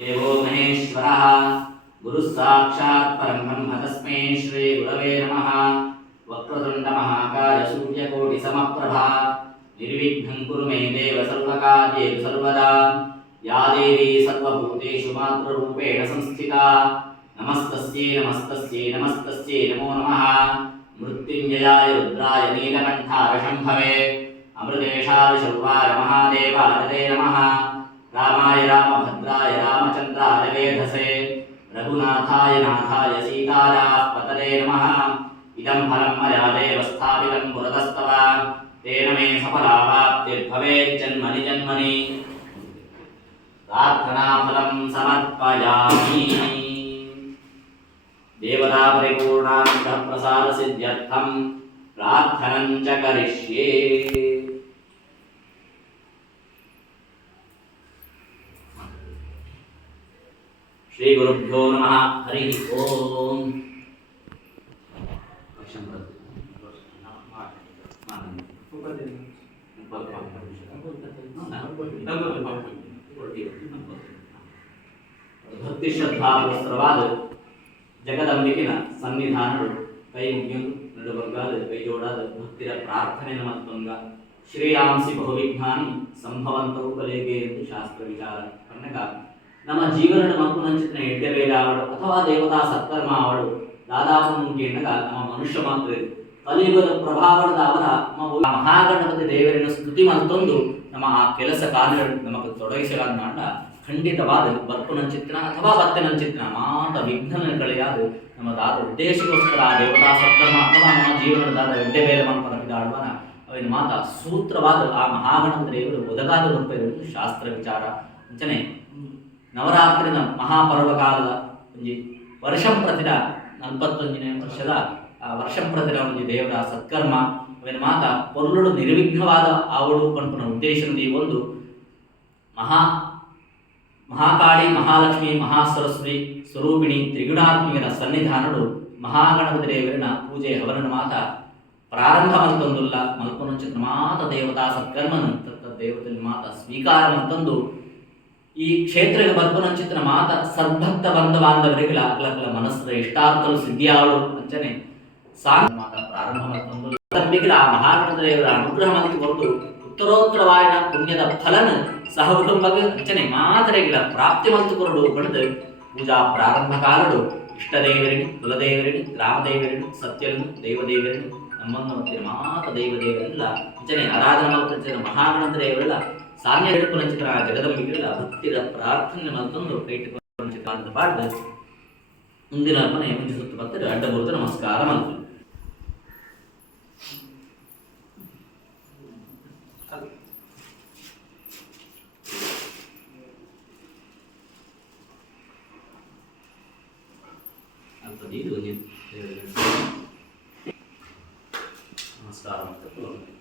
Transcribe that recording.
देवो महेश्वरः गुरुः साक्षात् परं ब्रह्म तस्मै श्रीगुरवे नमः वक्रतुण्डमहाकाय सूर्यकोटिसमप्रभा निर्विघ्नं कुरु मे देव सर्वकार्येषु सर्वदा या देवी सर्वभूतेषु मातृरूपेण संस्थिता नमस्तस्यै नमस्तस्यै नमस्तस्यै नमो नमः मृत्युञ्जयाय रुद्राय नीलकण्ठाय शम्भवे अमृतेशाय शर्वाय महादेवाय ते नमः रामाय रामभद्राय रामचन्द्राय वेधसे रघुनाथाय नाथाय सीतायाः पतले नमः इदं फलं मया देव स्थापितं पुरतस्तव तेन मे सफलावाप्तिर्भवेज्जन्मनि जन्मनि प्रार्थनाफलं समर्पयामि देवतापरिपूर्णान्तःप्रसादसिद्ध्यर्थं प्रार्थनं च करिष्ये श्रीगुरुभ्यो नमः हरिः ओम् ಭಕ್ತಿ ಶ್ರದ್ಧಾ ಪುರಸ್ಸರವಾದ ಜಗದಂಬಿಕಿನ ಸನ್ನಿಧಾನಗಳು ಕೈ ಮುಗಿಯುವುದು ನಡುಬಂಗಾದ ಕೈ ಜೋಡಾದ ಭಕ್ತಿರ ಪ್ರಾರ್ಥನೆ ಮತ್ತೊಂಗ ಶ್ರೇಯಾಂಸಿ ಬಹುವಿಜ್ಞಾನಿ ಸಂಭವಂತವು ಕಲೆಗೆ ಎಂದು ಶಾಸ್ತ್ರ ವಿಚಾರ ಕನ್ನಗ ನಮ್ಮ ಎಡ್ಡೆ ಎಡ್ಡೆಬೇಡ ಅವಳು ಅಥವಾ ದೇವತಾ ಸತ್ಕರ್ಮ ಅವಳು ದಾದಾಪು ಮುಂಕೇಂಡಗ ನಮ್ಮ ಮನುಷ್ಯ ಮಾತ್ರ. ಕಲಿಯುಗದ ಪ್ರಭಾವದ ಅವರ ನಮ್ಮ ಮಹಾಗಣಪತಿ ದೇವರನ್ನು ಸ್ತುತಿ ಮತ್ತೊಂದು. ನಮ್ಮ ಆ ಕೆಲಸ ಕಾರ್ಯಗಳು ನಮಗೆ ತೊಡಗಿಸಲಾದ ಖಂಡಿತವಾದ ಬರ್ಪುನಂಚಿತ್ನ ಅಥವಾ ಬತ್ತನಂಚಿತ್ನ ಮಾತ ವಿಘ್ನ ಕಳೆಯಾದ ನಮ್ಮದಾದ ಉದ್ದೇಶಕ್ಕೋಸ್ಕರ ಆ ದೇವತಾ ಸತ್ಕರ್ಮ ಅಥವಾ ನಮ್ಮ ಜೀವನದಾದ ಎಡ್ಡೆ ಬೇರೆ ಮನ್ಪನ ಬಿದಾಡುವನ ಅವಿನ ಮಾತ ಸೂತ್ರವಾದ ಆ ಮಹಾಗಣಪತಿ ದೇವರು ಒದಗಾದ ರೂಪ ಶಾಸ್ತ್ರ ವಿಚಾರ. ಅಂಚನೆ ನವರಾತ್ರಿನ ಮಹಾಪರ್ವಕಾಲದ ಒಂಜಿ ವರ್ಷಂಪ್ರತಿನ ನಲ್ಪತ್ತೊಂದನೇ ವರ್ಷದ ಆ ವರ್ಷಂಪ್ರತಿನ ಒಂದು ದೇವರ ಸತ್ಕರ್ಮ, ಅವನ ಮಾತ ಪೊರ್ಲುಡು ನಿರ್ವಿಘ್ನವಾದ ಆವಡು ಪನ್ಪುನ ಉದ್ದೇಶದಲ್ಲಿ ಒಂದು ಮಹಾ ಮಹಾಕಾಳಿ, ಮಹಾಲಕ್ಷ್ಮಿ, ಮಹಾಸರಸ್ವತಿ ಸ್ವರೂಪಿಣಿ ತ್ರಿಗುಣಾತ್ಮೀಯರ ಸನ್ನಿಧಾನಡು ಮಹಾಗಣಪತಿ ದೇವರಿನ ಪೂಜೆ ಹವನನ ಮಾತ ಪ್ರಾರಂಭ ಮಲ್ಪನಂಚಿನ ಮಾತ ದೇವತಾ ಸತ್ಕರ್ಮನ ದೇವತೆಯ ಮಾತ ಸ್ವೀಕಾರ ಮತ್ತೊಂದು ಈ ಕ್ಷೇತ್ರಕ್ಕೆ ಚಿತ್ರ ಮಾತ ಸದ್ಭಕ್ತ ಬಂಧ ಬಾಂಧವರಿಗೆ ಲಾಕ್ಲಕ್ಲ ಮನಸ್ಸದ ಇಷ್ಟಾರ್ಥಲು ಸಿದ್ಧಿಯಾಳು ಅಂಚನೆ ಸಾಂಗ್ ಮಾತ ಪ್ರಾರಂಭ ನಂಬಿಕೆ ಆ ಮಹಾಗಣದ ದೇವರ ಅನುಗ್ರಹ ಮತ್ತು ಹೊರತು ಉತ್ತರೋತ್ತರವಾಯನ ಪುಣ್ಯದ ಫಲನ ಸಹ ಕುಟುಂಬಕ್ಕೆ ಅಂಚನೆ ಮಾತರೆಗಳ ಪ್ರಾಪ್ತಿ ಮತ್ತು ಕೊರಡು ಪಡೆದು ಪೂಜಾ ಪ್ರಾರಂಭ ಕಾಲಡು. ಇಷ್ಟದೇವರಿಣಿ, ಕುಲದೇವರಿಣಿ, ಗ್ರಾಮದೇವರಿಣಿ ಸತ್ಯರನು ದೇವದೇವರಿಣಿ, ನಮ್ಮನ್ನು ಮಾತ ದೇವದೇವರೆಲ್ಲ. ಅಂಚನೆ ಆರಾಧನಾ ಮತ್ತು ಮಹಾಗಣದ ದೇವರೆಲ್ಲ ಸಾನ್ಯ ಹಿಡುಪುನಂಚಿತರ ಜಗದಂಬಿಗಳ ಭಕ್ತಿರ ಪ್ರಾರ್ಥನೆ ಮತ್ತೊಂದು ಕೈಟುಪುನಂಚಿತ ಅಂತ ಪಾಡ್ದು ಮುಂದಿನ ಮನೆ ಮುಂಚೆ ಸುತ್ತು ಬರ್ತಾರೆ ಅಡ್ಡ ಬರುತ್ತ ನಮಸ್ಕಾರ ಮಾಡ್ತೀವಿ ಅಂತದ್ದು ಇದು ಒಂದು ನಮಸ್ಕಾರ ಮಾಡ್ತಾರೆ